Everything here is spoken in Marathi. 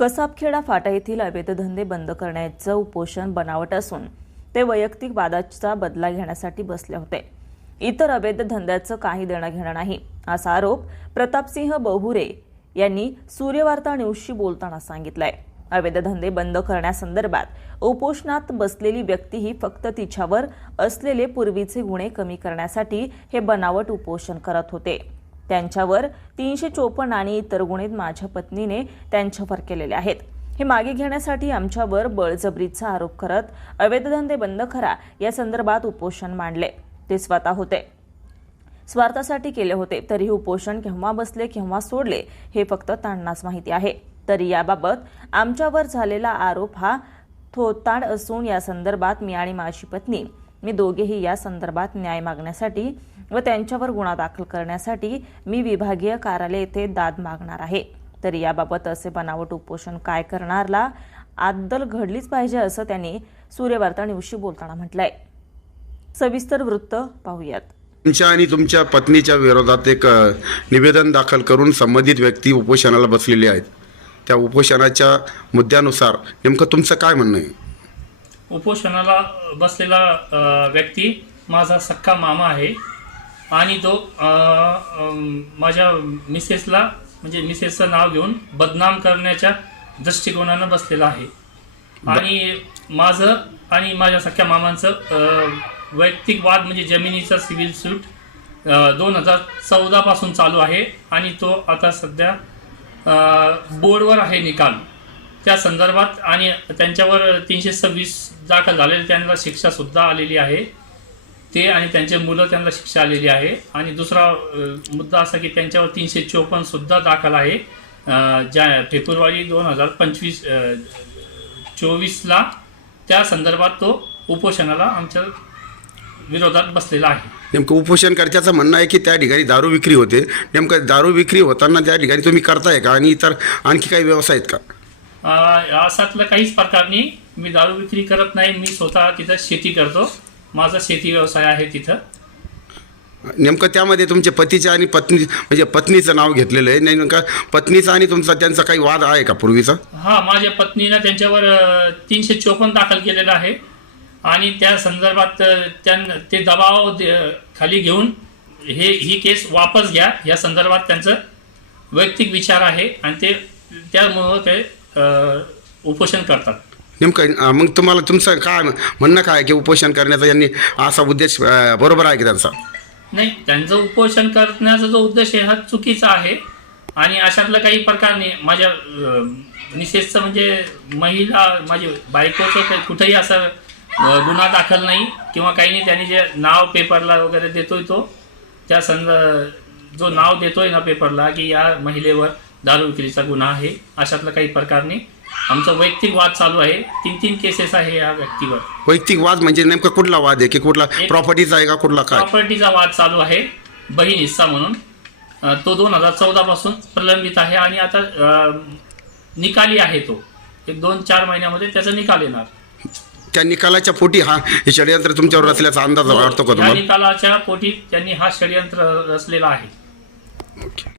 कसाबखेडा फाटा येथील अवैध धंदे बंद करण्याचं उपोषण बनावट असून ते वैयक्तिक वादाचा बदला घेण्यासाठी बसले होते. इतर अवैध धंद्याचं काही देणं घेणं नाही. असा आरोप प्रतापसिंह बहुरे यांनी सूर्यवार्ता न्यूजशी बोलताना सांगितलाय. अवैध धंदे बंद करण्यासंदर्भात उपोषणात बसलेली व्यक्ती ही फक्त तिच्यावर असलेले पूर्वीचे गुन्हे कमी करण्यासाठी हे बनावट उपोषण करत होते. त्यांच्यावर तीनशे चोपन्न आणि इतर गुन्हे माझ्या पत्नीने त्यांच्यावर केलेले आहेत. हे मागे घेण्यासाठी आमच्यावर बळजबरीचा आरोप करत अवैध धंदे बंद करा या संदर्भात उपोषण मांडले. ते स्वतः होते. स्वार्थासाठी केले होते तरी उपोषण केव्हा बसले केव्हा सोडले हे फक्त त्यांनाच माहिती आहे. तरी याबाबत आमच्यावर झालेला आरोप हा थोताड असून या संदर्भात मी आणि माझी पत्नी मी दोघेही या संदर्भात न्याय मागण्यासाठी व त्यांच्यावर गुन्हा दाखल करण्यासाठी मी विभागीय कार्यालय येथे दाद मागणार आहे. तर याबाबत असे बनावट उपोषण काय करणारला आद्दल घडलीच पाहिजे असं त्यांनी सूर्यवार्ता न्यूजशी बोलताना म्हटलंय. सविस्तर वृत्त पाहूयात. तुमच्या आणि तुमच्या पत्नीच्या विरोधात एक निवेदन दाखल करून संबंधित व्यक्ती उपोषणाला बसलेली आहेत. त्या उपोषणाच्या मुद्द्यानुसार नेमकं तुमचं काय म्हणणं आहे? उपोषणाला बसलेला व्यक्ती माझा सख्खा मामा आहे. आणि तो माझ्या मिसेसला म्हणजे मिसेसचं नाव घेऊन बदनाम करण्याच्या दृष्टिकोनानं बसलेला आहे. आणि माझं आणि माझ्या सख्या मामांचं वैयक्तिक वाद म्हणजे जमिनीचा सिव्हिल सूट दोन हजार चौदापासून चालू आहे. आणि तो आता सध्या बोर्डवर आहे निकाल. त्या संदर्भात आणि त्यांच्यावर तीनशे सव्वीस दाखल झालेली त्यांना शिक्षासुद्धा आलेली आहे. ते आणि त्यांचे मुलं त्यांना शिक्षा आलेली आहे. आणि दुसरा मुद्दा असा की त्यांच्यावर तीनशे चोपन्नसुद्धा दाखल आहे. ज्या फेब्रुवारी दोन हजार पंचवीस चोवीसला त्या संदर्भात तो उपोषणाला आमच्या विरोधात बसलेला आहे. नेमकं उपोषणकर्त्याचं म्हणणं आहे की त्या ठिकाणी दारू विक्री होते. नेमकं दारू विक्री होताना त्या ठिकाणी तुम्ही करताय का? आणि इतर आणखी काही व्यवसाय आहेत का? असातलं काहीच प्रकार नाही. मी दारू विक्री करत नाही. मी स्वतः तिथं शेती करतो. माझा शेती व्यवसाय आहे तिथं. नेमकं त्यामध्ये तुमच्या पतीच्या आणि पत्नी म्हणजे पत्नीचं नाव घेतलेलं आहे. नेमकं पत्नीचा आणि तुमचा त्यांचा काही वाद आहे का पूर्वीचा? हा माझ्या पत्नीनं त्यांच्यावर तीनशे चोपन्न दाखल केलेलं आहे. आणि त्या संदर्भात त्यां ते दबाव खाली घेऊन हे ही केस वापस घ्या. या संदर्भात त्यांचं वैयक्तिक विचार आहे. आणि ते त्यामुळं ते उपोषण करतात. नेमकं मग तुम्हाला तुमचं काय म्हणणं काय की उपोषण करण्याचा यांनी असा उद्देश अं, बरोबर आहे की त्यांचा? नाही त्यांचं उपोषण करण्याचा जो उद्देश आहे हा चुकीचा आहे. आणि अशातलं काही प्रकार नाही. माझ्या अं, मिसेसचं म्हणजे महिला माझी बायकोचं काही कुठंही असं अं, गुन्हा दाखल नाही किंवा काही नाही. त्यांनी जे नाव पेपरला वगैरे देतोय तो त्या संद जो नाव देतोय ना पेपरला की या महिलेवर दारू विक्रीचा गुन्हा आहे. अशातलं काही प्रकार नाही. आमचा वैयक्तिक वाद चालू आहे. तीन तीन केसेस आहे या व्यक्तीवर. वैयक्तिक वाद म्हणजे नेमका कुठला वाद आहे की कुठला प्रॉपर्टीचा आहे का कुठला काय? प्रॉपर्टीचा वाद चालू आहे. बहीण हिस्सा म्हणून. अ, तो दोन हजार चौदा पासून प्रलंबित आहे आणि आता अ, निकाली आहे तो. एक दोन चार महिन्यामध्ये त्याचा निकाल येणार. त्या निकालाच्या पोटी हा हे षडयंत्र तुमच्यावर असल्याचा अंदाज वाटतो का या तुम्हाला? निकालाच्या पोटी त्यांनी हा षडयंत्र रचलेला आहे. ओके.